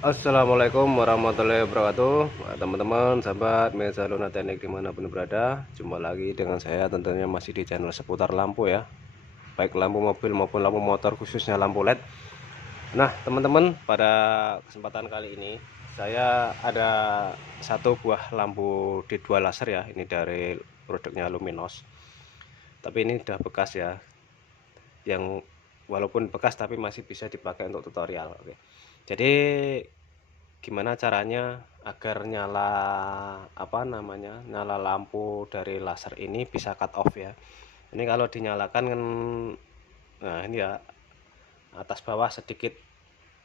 Assalamualaikum warahmatullahi wabarakatuh, teman-teman, sahabat Meza Luna Teknik dimanapun berada. Jumpa lagi dengan saya, tentunya masih di channel seputar lampu ya, baik lampu mobil maupun lampu motor, khususnya lampu LED. Nah teman-teman, pada kesempatan kali ini saya ada satu buah lampu D2 laser ya. Ini dari produknya Luminos, tapi ini udah bekas ya, yang walaupun bekas tapi masih bisa dipakai untuk tutorial. Oke, jadi gimana caranya agar nyala lampu dari laser ini bisa cut off ya. Ini kalau dinyalakan kan, nah ini ya, atas bawah sedikit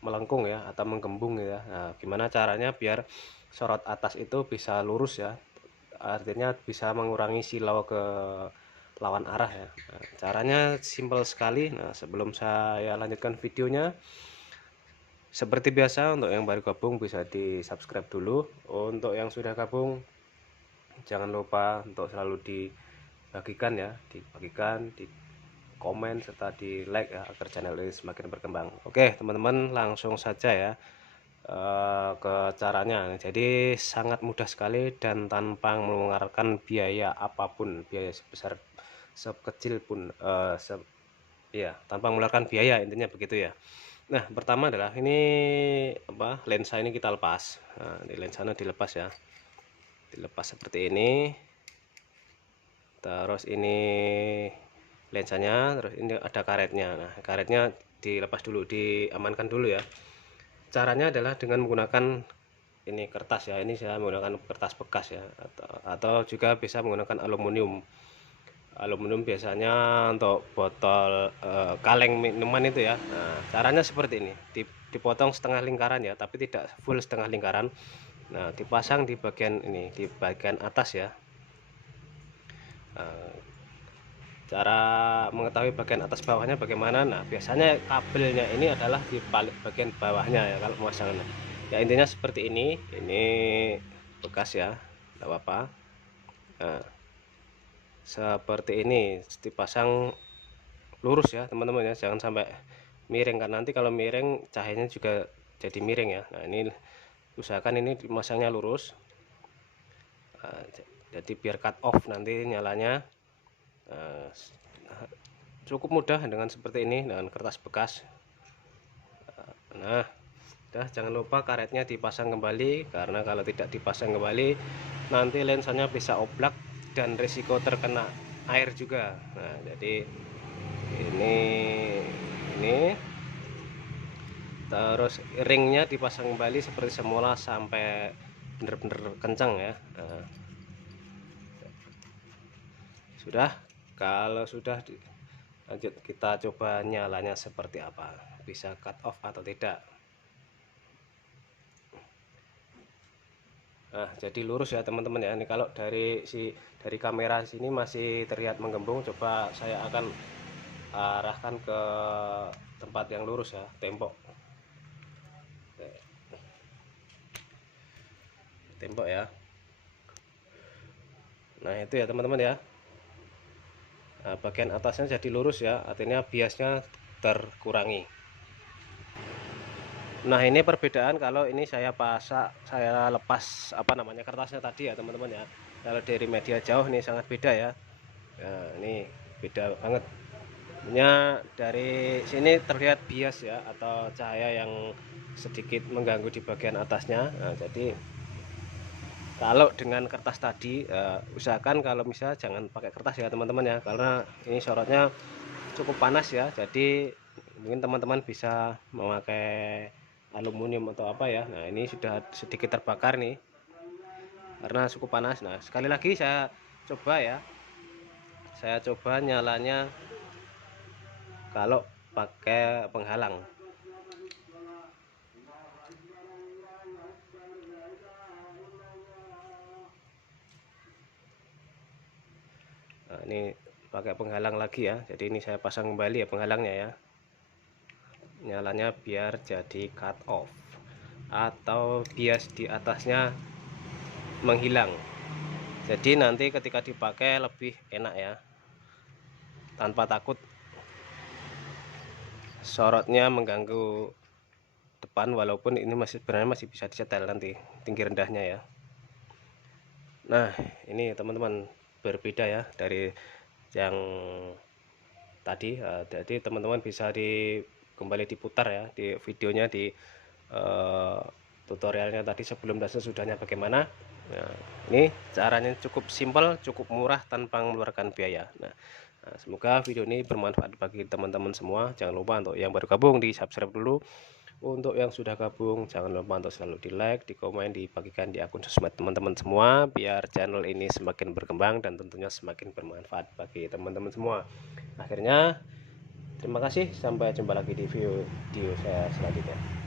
melengkung ya atau menggembung ya. Nah, gimana caranya biar sorot atas itu bisa lurus ya, artinya bisa mengurangi silau ke lawan arah ya. Nah, caranya simpel sekali. Nah, sebelum saya lanjutkan videonya, seperti biasa, untuk yang baru gabung bisa di subscribe dulu. Untuk yang sudah gabung, jangan lupa untuk selalu dibagikan ya, di komen serta di like ya, agar channel ini semakin berkembang. Oke teman-teman, langsung saja ya ke caranya. Jadi sangat mudah sekali dan tanpa mengeluarkan biaya apapun, biaya sebesar sekecil pun, ya tanpa mengeluarkan biaya, intinya begitu ya. Nah pertama adalah ini lensa ini kita lepas. Nah, ini lensanya dilepas ya, dilepas seperti ini. Terus ini lensanya, terus ini ada karetnya. Nah karetnya dilepas dulu, diamankan dulu ya. Caranya adalah dengan menggunakan ini kertas ya, ini saya menggunakan kertas bekas ya, atau juga bisa menggunakan aluminium biasanya untuk botol kaleng minuman itu ya. Nah caranya seperti ini, dipotong setengah lingkaran ya, tapi tidak full setengah lingkaran. Nah dipasang di bagian ini, di bagian atas ya. Cara mengetahui bagian atas bawahnya bagaimana? Nah biasanya kabelnya ini adalah di bagian bawahnya ya kalau pemasangannya ya. Intinya seperti ini bekas ya, tidak apa-apa. Nah, seperti ini dipasang lurus ya teman-teman ya, jangan sampai miring, kan nanti kalau miring cahayanya juga jadi miring ya. Nah ini usahakan ini dimasangnya lurus. Nah, jadi biar cut off nanti nyalanya. Nah, cukup mudah dengan seperti ini, dengan kertas bekas. Nah udah, jangan lupa karetnya dipasang kembali, karena kalau tidak dipasang kembali nanti lensanya bisa oblak dan risiko terkena air juga. Nah jadi ini ini terus ringnya dipasang kembali seperti semula sampai bener-bener kencang ya. Nah, sudah. Kalau sudah, lanjut kita coba nyalanya seperti apa, bisa cut off atau tidak. Nah jadi lurus ya teman-teman ya. Ini kalau dari kamera sini masih terlihat menggembung, coba saya akan arahkan ke tempat yang lurus ya, tembok ya. Nah itu ya teman-teman ya. Nah, bagian atasnya jadi lurus ya, artinya biasnya terkurangi. Nah ini perbedaan kalau ini saya lepas kertasnya tadi ya teman-teman ya. Kalau dari media jauh ini sangat beda ya. Nah ini beda banget. Dari sini terlihat bias ya, atau cahaya yang sedikit mengganggu di bagian atasnya. Nah, jadi kalau dengan kertas tadi, usahakan kalau bisa jangan pakai kertas ya teman-teman ya, karena ini sorotnya cukup panas ya. Jadi mungkin teman-teman bisa memakai aluminium atau apa ya. Nah ini sudah sedikit terbakar nih karena cukup panas. Nah sekali lagi saya coba ya, saya coba nyalanya kalau pakai penghalang. Nah, ini pakai penghalang lagi ya, jadi ini saya pasang kembali ya penghalangnya ya. Nyalanya biar jadi cut off atau bias di atasnya menghilang, jadi nanti ketika dipakai lebih enak ya, tanpa takut sorotnya mengganggu depan, walaupun ini masih sebenarnya masih bisa disetel nanti tinggi rendahnya ya. Nah ini teman-teman berbeda ya dari yang tadi. Jadi teman-teman bisa kembali diputar ya di videonya, di tutorialnya tadi sebelum dan sesudahnya bagaimana. Nah, ini caranya cukup simpel, cukup murah tanpa mengeluarkan biaya. Nah, semoga video ini bermanfaat bagi teman-teman semua. Jangan lupa untuk yang baru gabung di subscribe dulu. Untuk yang sudah gabung jangan lupa untuk selalu di like, di komen, dibagikan di akun sosmed teman-teman semua, biar channel ini semakin berkembang dan tentunya semakin bermanfaat bagi teman-teman semua. Akhirnya terima kasih, sampai jumpa lagi di video saya selanjutnya.